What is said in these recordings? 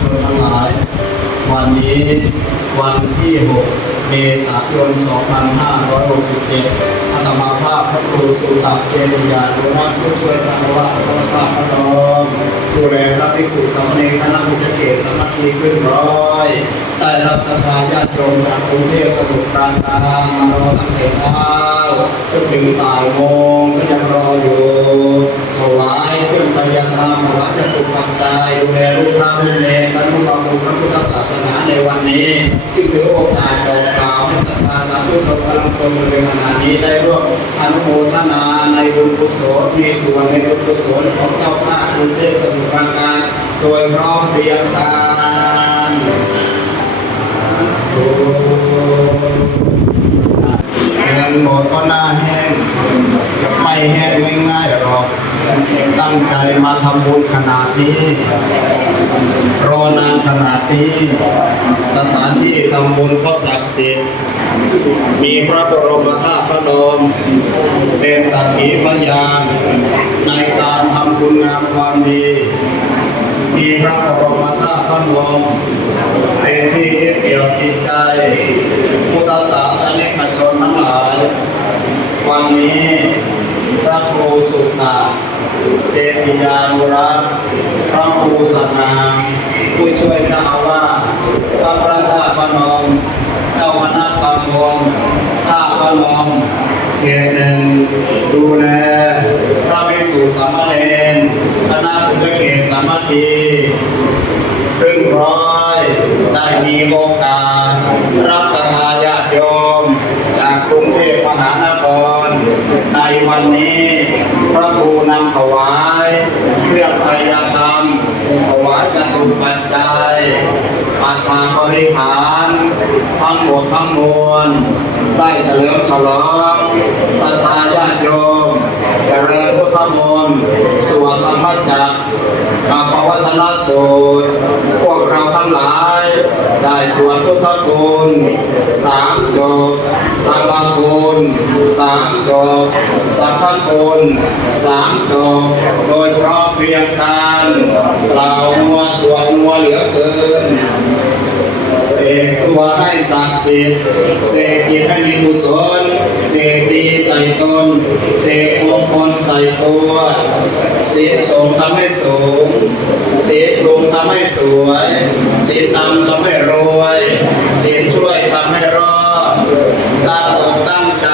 ชนทั้งหลาย วันนี้วันที่ 6 เมษายน 2567อาตมาภาพพระครูสุตตะเจริยานุรักษ์ผู้ช่วยเจ้าอาวาสพระธาตุพระนมดูแลพระภิกษุสามเณรคณะมุขเขตสามัคคีขึ้นร้อยได้รับศรัทธาญาติโยมจากกรุงเทพสมุทรปราการมารอตั้งแต่เช้าจนถึงบ่ายโมงก็ยังรออยู่ ถวายเครื่องพยธรรมถวายจตุปัจจัยดูแลลูกพระลูกเนรอนุบำรุงพระพุทธศาสนาในวันนี้จึงถือโอกาสบอกกล่าวให้ศรัทธาสาธุชนกำลังชมอยู่ในขณะนี้ได้ร่วมอนุโมทนาในบุญกุศลมีส่วนในบุญกุศลของเจ้าภาพกรุงเทพสมุทรปราการ โดยพร้อมเพรียงกันเงินหมดก็น้าแห้ งไม่แห้งง่ายๆหรอก ตั้งใจมาทำบุญขนาดนี้ รอนานขนาดนี้ สถานที่ทำบุญก็ศักดิ์สิทธิ์มีพระบรมธาตุพระนมเป็นสักขีพยาน ในการทำคุณงามความดี มีพระบรมธาตุพระนมเป็นที่ยึดเหนี่ยวจิตใจ พุทธศาสนิกชนทั้งหลาย วันนี้ พระครูสุตตะเจติยานุรักษ์พระครูสง่าผู้ช่วยเจ้าอาวาสพระพระธาตุพนมเจ้าคณะตำบลท่าพนมเขตหนึ่งดูแลพระภิกษุสามเณรคณะพุทธเขตสามัคคีครึ่งร้อย ได้มีโอกาส รับสทธาญาติโยม จากกรุงเทพมหานคร ในวันนี้ พระครูนำถวาย เครื่องพยธรรมถวายจตุปัจจัยปัตตาบริหารทั้งหมดทั้งมวล ได้เฉลิมฉลองศรัทธาญาติโยม เริญพุทธมนต์สวดธรรมจักรกับปวัฒนสูตร พวกเราทั้งหลาย ได้สวดพุทธคุณสามจบธรรมคุณสามจบสังฆคุณสามจบโดยพร้อมเพรียงกันกล่าวนัวสวดนัวเหลือเกิน กตัวให้ศักดิ์สิทธิ์เสกจิตให้มีกุศลเสกดีใส่ตนเสกมงคลใส่ตัวศีลสูงทำให้สูงศีลปรุงทำให้สวยศีลนำทำให้รวยศีลช่วยทำให้รอดตั้งอกตั้งใจ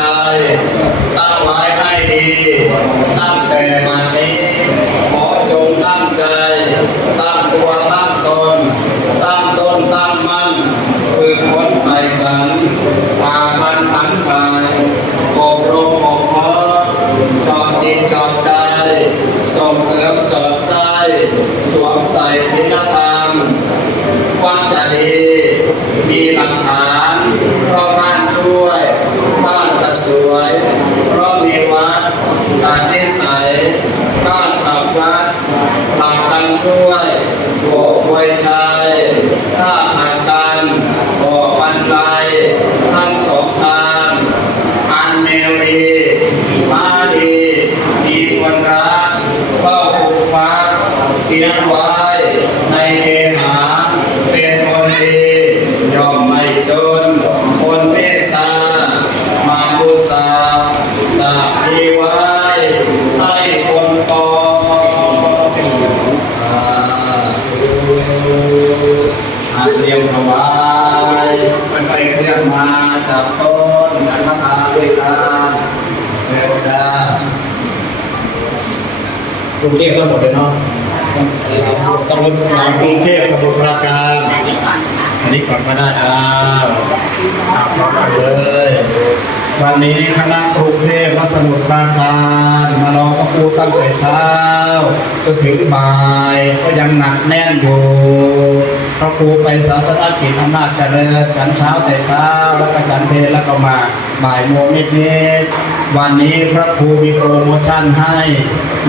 ตั้งไว้ให้ดีตั้งแต่บัดนี้ขอจงตั้งใจ ตั้งตัวตั้งตน ตั้งต้นตั้งมั่น ฝึกฝนไฝ่ฝันฝ่าฟันผันฝ่ายอบรมอบเพาะจอดจิตจอดใจ ส่งเสริมสริมใสสวมใส่ศีลธรรมวัดจะดีมีหลักฐานเพราะบ้านช่วย บ้านจะสวย เพราะมีวัดตัดนิสัย บ้านกับวัดผลักกันช่วยโบกไวยชัยถ้าหักกันบอกบรรลัยทั้งสองทางอันเมวดีมาดี มีคนรักเฝ้าปลูกฟักเลี้ยงไว้ ในเกหาเป็นคนดีย่อมไม่จน คนเมตตา มาบูชาสาดีไว้ ให้คนปองอาเตรียมถวายมันไปเคลื่อนมาจากต้นอันมหาด้วยกันเชิญจ้ากรุงเทพทั้งหมดเลยเนาะ สมุทรกรุงเทพสมุทรปราการอันนี้ก่อนก็ได้ครับอาพร้อมกันเลย วันนี้คณะกรุงเทพและสมุทรปราการมารอพระครูตั้งแต่เช้าจนถึงบ่ายก็ยังหนักแน่นอยู่พระครูไปศาสนกิจอำนาจเจริญฉันเช้าแต่เช้า แล้วก็ฉันเพลแล้วก็มาบ่ายโมงนิดๆวันนี้พระครูมีโปรโมชั่นให้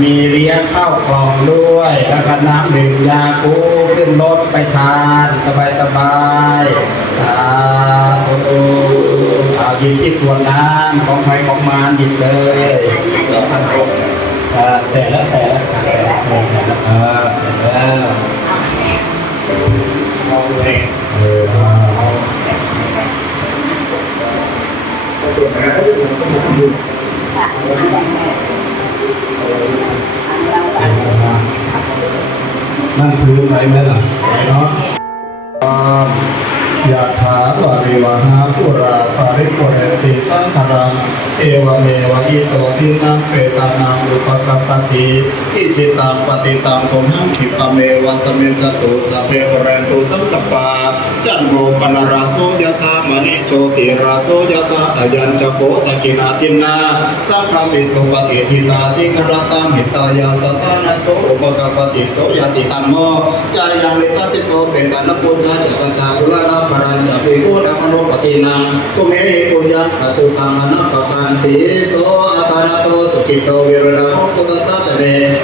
มีเลี้ยงข้าวกล่องด้วย แล้วก็น้ำดื่มยาคูขึ้นรถไปทาน สบายๆสาธุ เอาหยิบที่ขวน้ำของใครของมันหยิบเลยแต่ละแต่ละแต่แต่ละเออแต่แล้วเออเอานั่นคือไหมไหมล่ะเนาะ ยะถาวาริวหาปุราปาริปุเรติสังขรังเอวเมวะอิโตทินังเปตานังอุปกัปติอิจิตังปฏิตังตุมหังคิปะเมวัสเมจตุสเพปเรนตุสังกปาจันโรปนราโสยะธามณิโชติราโสยะธาอายัญจโปตะกินาตินาสัพพมิสุปฏิทิตาติกรตามิตายาสตานะโสอุปกัปปติโสยติตัมโมจายังลิตาจิตโตเปตานปุจจาจักันตาอุลาลาปรัญจปิโกดามโนปตินังตุเมหิปุญญังอสุตังอนัปปกันติโสอัตระโตสุขิโตวิรุณโมพุทธสสะเน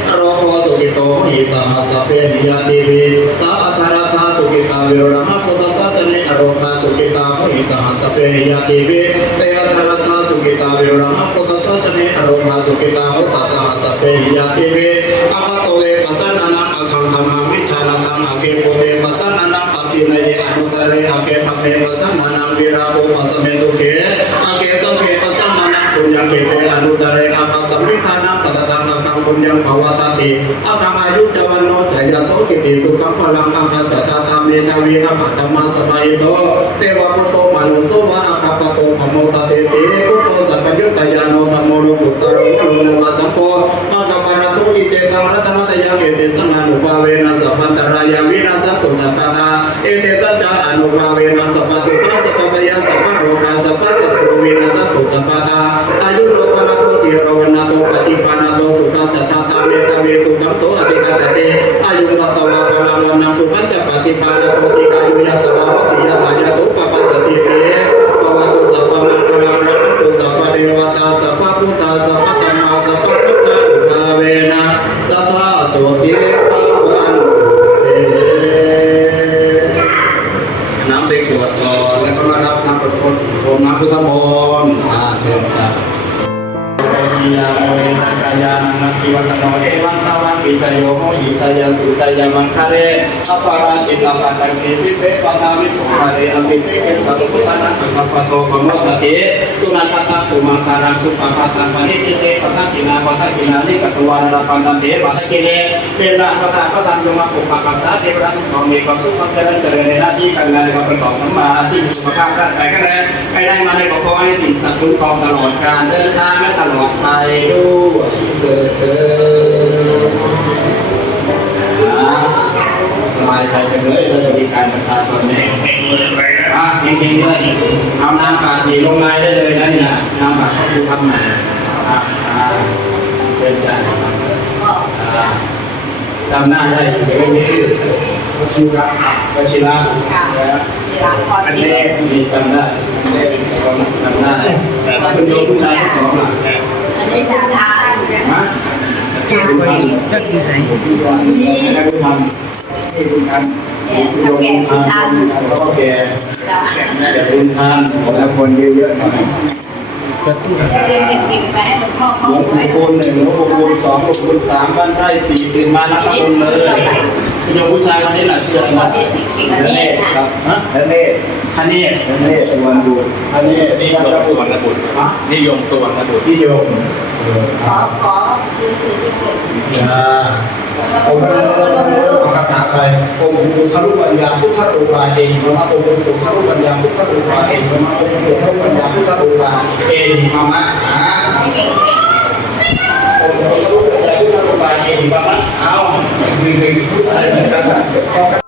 อโรโกสุขิโตมหิสหสพเพหิยติวิสาอัตระทาสุขิตาวิรุณโมพุทธสสะเนอโรคาสุขิตามหิสหสพเพหิยติวิเตอัตระทาสุขิตาวิรุณโมพุทธสสะเนอโรคาสุขิตามุตตสหสพเพหิยติวิอะปะโตเว ปัสสนานังอะคังธัมมังวิชานังอะเกโปเตปัสสนานังอะกินเยอนุตเรอะเกธัมเมปัสสนานังวิราโภปัสสเมสุเกอะเกสังเกปัสสนานังปุญญังเกเตอนุตเรอะปัสสมิทานังตตตังอะคังปุญญังภวตติอะคังอายุจวันโนชัยโสกิติสุขังพลังอะคัสสะตาตาเมตาวีอะปัตตมาสมาหิโตเทวปุตโตมนุโสวะอะคัปปโตปโมตเตเตปุตโตสัพพยุตตยานโนธัมโมโลกุตตโรโลโนวะสังโฆมังคปะระโต อิเจตังรัตนตยังเอเตสังอนุภาเวนะสัพพันตรายาวินาศตุสัพพตาเอเตสัจจาอนุภาเวนะสัพพตุตาสัพพยาสัพพโรกาสัพพสัตตรูวินาศตุสัพพตาอายุโรปนะโตติรวนาโตปฏิปานาโตสุขัสสะตาตาเมตาเวสุขังโสอติกาจติอายุตัตวะพลังวันนังสุขันจะปฏิปานาโตติกายุยสภาวติ ปิยาโมเรสั กายานังกิวัตโนเอวังตาวังปิจโยโมหิจายาสุจายามังคะเรอปาราจิตตปัตตังกิสิเสปทาวิปุคะเรอภิเสเกสัพพุทธานังกัปปะโตปโมทติสุนันทตังสุมังคารังสุปะปะตังปณิติเตปะทังกินาปะทังกินาลิกตวาระปันตันเตปะทังกิเลเป็นละปะทาปะทังโยมะปุปะปัสสะเทวะความมีความสุขความเจริญเจริญในหน้าที่การงานในความประกอบสัมมาอาชีพสุขภาพร่างกายแข็งแรงใครได้มาในขอให้สิ่งศักดิ์สิทธิ์ครองตลอดการเดินทางและตลอดไปด้วยเถิด สบายใจจังเลยเลยบริการประชาชนเนี่ยอะเก่งๆเลยเอาน้ำปาดีลงไม้ได้เลยนะนี่นะน้ำปาเขาดูทำหน่อยอะอะเชิญจ้าอะจำหน้าได้เดี๋ยวไม่มีชื่อวชิระวชิระแล้วอันนี้มีจำได้จำได้คุณโยมผู้ชายทั้งสองล่ะชิดาทานฮะคุณพันธ์ก็คือใส่นี่ ให้คุณพันธ์ให้คุณพันธ์เนี่ยถ้าแก่คุณทานแล้วก็แกจะแกคุณพันธ์ขอแล้วคนเยอะๆหน่อยหลวงปู่คูณหนึ่งหลวงปู่คูณสองหลวงปู่คูณสามบ้านไร่สี่ตื่นมานับบุญเลยคุณโยมผู้ชายคนนี้แหละชื่ออะไรพอนะเนเก่งๆนี่นะฮะนั่นเองคเนศนั่นเองสุวรรณบุตรคเนศนิยมสุวรรณบุตรฮะนิยมสุวรรณบุตรนิยมขอขอคือสื่อที่เก่ง องค์เอาคาถาไปองค์ปู่ทะลุปัญญาพุทธรูปาเองมาองค์ปู่ทะลุปัญญาพุทธรูปาเองมาองค์ปู่ทะลุปัญญาพุทธรูปาเองมามะอ่าองค์ปู่ทะลุปัญญาพุทธรูปาเองมามะเอาดึงดึงอะไรเหมือนกัน